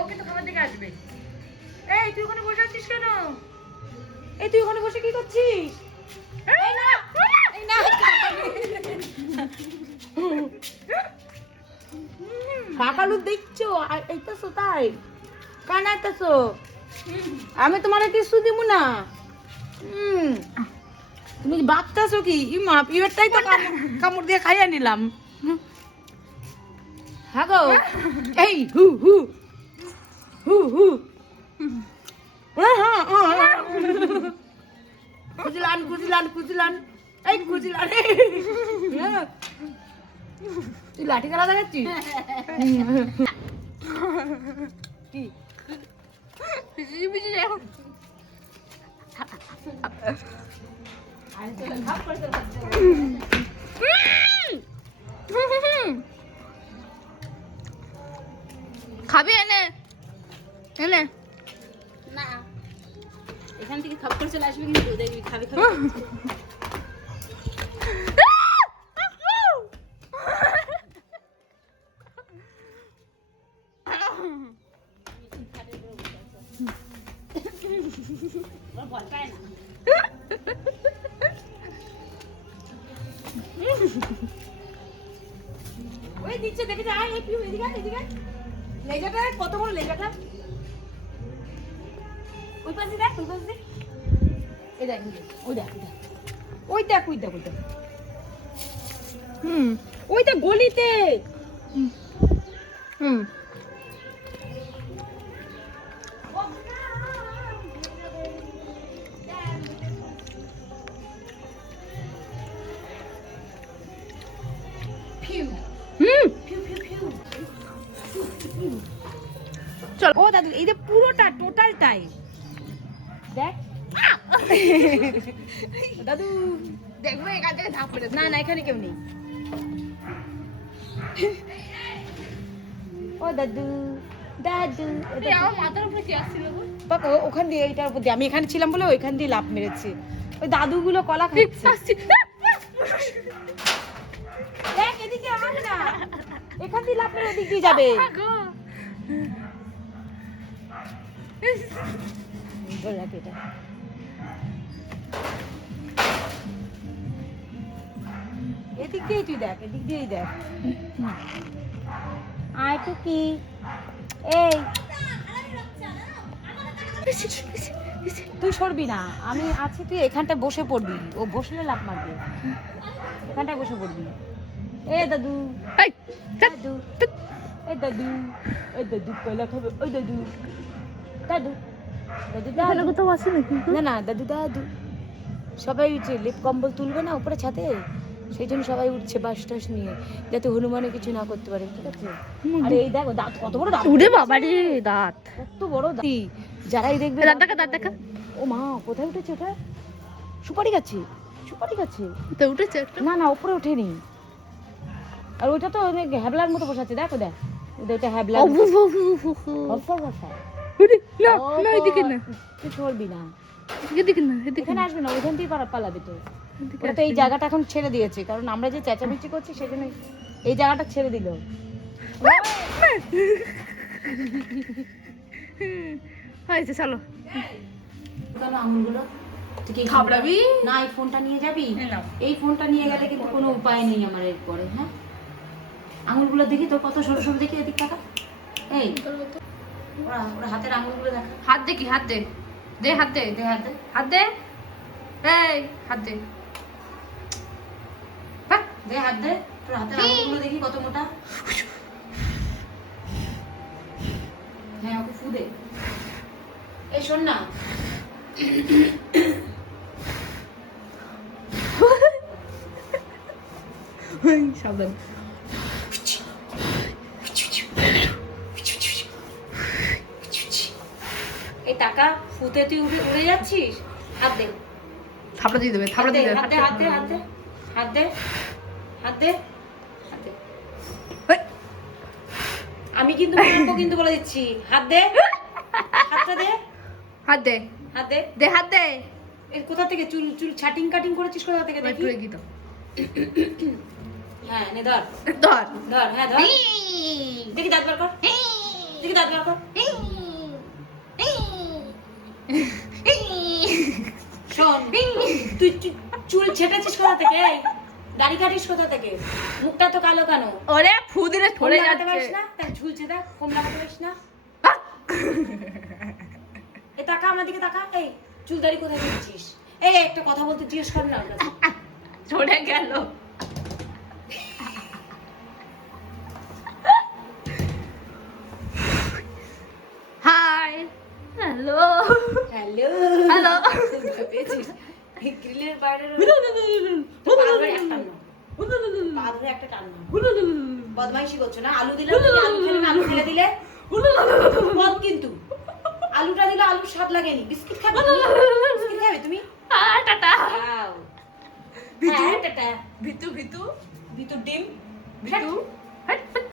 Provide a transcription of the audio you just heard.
ও কিন্তু খাবার দিকে আসবে। এই তুই ওখানে বসে আছিস কেন? এই তুই ওখানে বসে কি করছিস? এই না এই না। কাকালু দেখছ? এইটাছো তাই? আমি তোমার কিছু দিব না। তুমি ভাবতেছো কি? ইমা পিওরটাই তো কামড় দিয়ে খাইয়া নিলাম। হ্যাঁ। গো এই হু হু। হু হু। খুজলান খুজলান খুজলান এই খুজলান। তুই লাঠি খেলা দেখাচ্ছিস? কি? খাবি ওই দিচ্ছে, দেখে যা, এই পিউ এদিকে এদিকে। লেজাটা কত বড় লেজাটা। ওই পাশে দেখ, ওই পাশে দেখ। এই দেখ ওই দেখ ওই দেখ। ওই দেখ ওই দেখ হুম ওই দেখ গলিতে। হুম। চল ও দাদু এই যে পুরোটা টোটালটাই দেখ। দাদু দেখব এখান থেকে ধাপ না না এখানে কেউ নেই। ও দাদু দাদু আমার মাথার উপরে ওখান দিয়ে এইটার উপর দিয়ে। আমি এখানে ছিলাম বলে ওইখান দিয়ে লাভ মেরেছে। ওই দাদুগুলো কলা খাচ্ছে। দেখ এদিকে আয় না। এখান দিয়ে লাভ মেরে ওদিক দিয়ে যাবে। এটা। এদিক দিয়েই তুই দেখ এদিক দিয়েই দেখ। আয় টুকি এই। তুই সরবি না আমি আছি তুই এখানটায় বসে পড়বি। ও বসলে লাভ মারবে। এখানটায় বসে পড়বি। এ দাদু। দাদু। এই দাদু। এই দাদু কয়লা খাবে ওই দাদু। দাদু। দাদু দাদু। কোথাও আছে নাকি? না না দাদু দাদু। সবাই লেপ কম্বল তুলবে না উপরে ছাতে সেই জন্য সবাই উঠছে বাস টাস নিয়ে যাতে হনুমানে কিছু না করতে পারে ঠিক আছে? আরে এই দেখো দাঁত কত বড় দাঁত। উড়ে বাবা রে দাঁত। কত বড় দাঁত। যারাই দেখবে দাঁত দেখা দাঁত দেখা। ও মা কোথায় উঠেছে ওটা? সুপারি গাছে সুপারি গাছে। তো উঠেছে একটা। না না উপরে ওঠেনি। আর ওইটা তো অনেক হ্যাবলার মতো বসাচ্ছে দেখো দেখ। ওটা ওটা হ্যাবলা ও, বু, বু, বু, বু, বু। বসা। বসা না না এদিকে না। তুই সরবি না। এদিকে না এদিকে আসবে না ওইখান থেকে পালা- পালাবে তো। তো এই জায়গাটা এখন ছেড়ে দিয়েছে কারণ আমরা যে চেঁচামেচি করছি সেজন্য এই জায়গাটা ছেড়ে দিল। হয়েছে চলো। আঙুলগুলো তুই কি খাবড়াবি? না এই ফোনটা নিয়ে যাবি? এই ফোনটা নিয়ে গেলে কিন্তু কোনো উপায় নেই আমার এরপরে হ্যাঁ? আঙুলগুলো দেখি তোর কত সরু সরু দেখি এদিক টাকা এই ওরা ওরা হাতের আঙুলগুলো দেখা। হাত দে কি হাত দে। দে হাত দে। দে হাতে হাত দে। এই হাত দে। দে হাত দে। তোর হাতের আঙুলগুলো দেখি কত মোটা। হ্যাঁ ওকে ফু দে। এই শোন না। সাবধান। এই টাকা ফুতে তুই উড়ে উড়ে যাচ্ছিস? হাত দে। থাপড়া দিয়ে দেবে থাপড়া দিয়ে দেবে হাত হাত দে হাত দে হাত দে। হাত? দে আমি কিন্তু মারবো কিন্তু বলে দিচ্ছি হাত দে। হাতটা দে। হাত দে। হাত দে। দে হাত দে। এর কোথা থেকে চুল চুল ছাটিং কাটিং করেছিস কোথা থেকে দেখি? হ্যাঁ নে ধর। ধর। ধর হ্যাঁ ধর। দেখি দাঁত বার কর। দেখি দাঁত বার কর। শোন তুই চুল ছেটেছিস কোথা থেকে? দাড়ি কাটিস কোথা থেকে? মুখটা তো কালো কেন? ওরে ফুদিরে যাচ্ছে। পারিস না? তাই ঝুলছে দেখ ফোন লাগাতে পারিস না? এ তাকা আমার দিকে তাকা। এই চুল দাড়ি কোথায় দিচ্ছিস এই একটা কথা বলতে জিজ্ঞেস কর না ওর কাছে। চলে গেল। গ্রিলের বাইরে একটা টান। বদমাইশি করছ না আলু দিলে আলু আলু ফেলে দিলে পদ কিন্তু আলুটা দিলে আলুর স্বাদ লাগেনি বিস্কিট খাবে তুমি? বিস্কিট খাবে তুমি টাটা ভিতু? হ্যাঁ, টাটা। ভিতু ভিতু ভিতর ডিম ভিতু।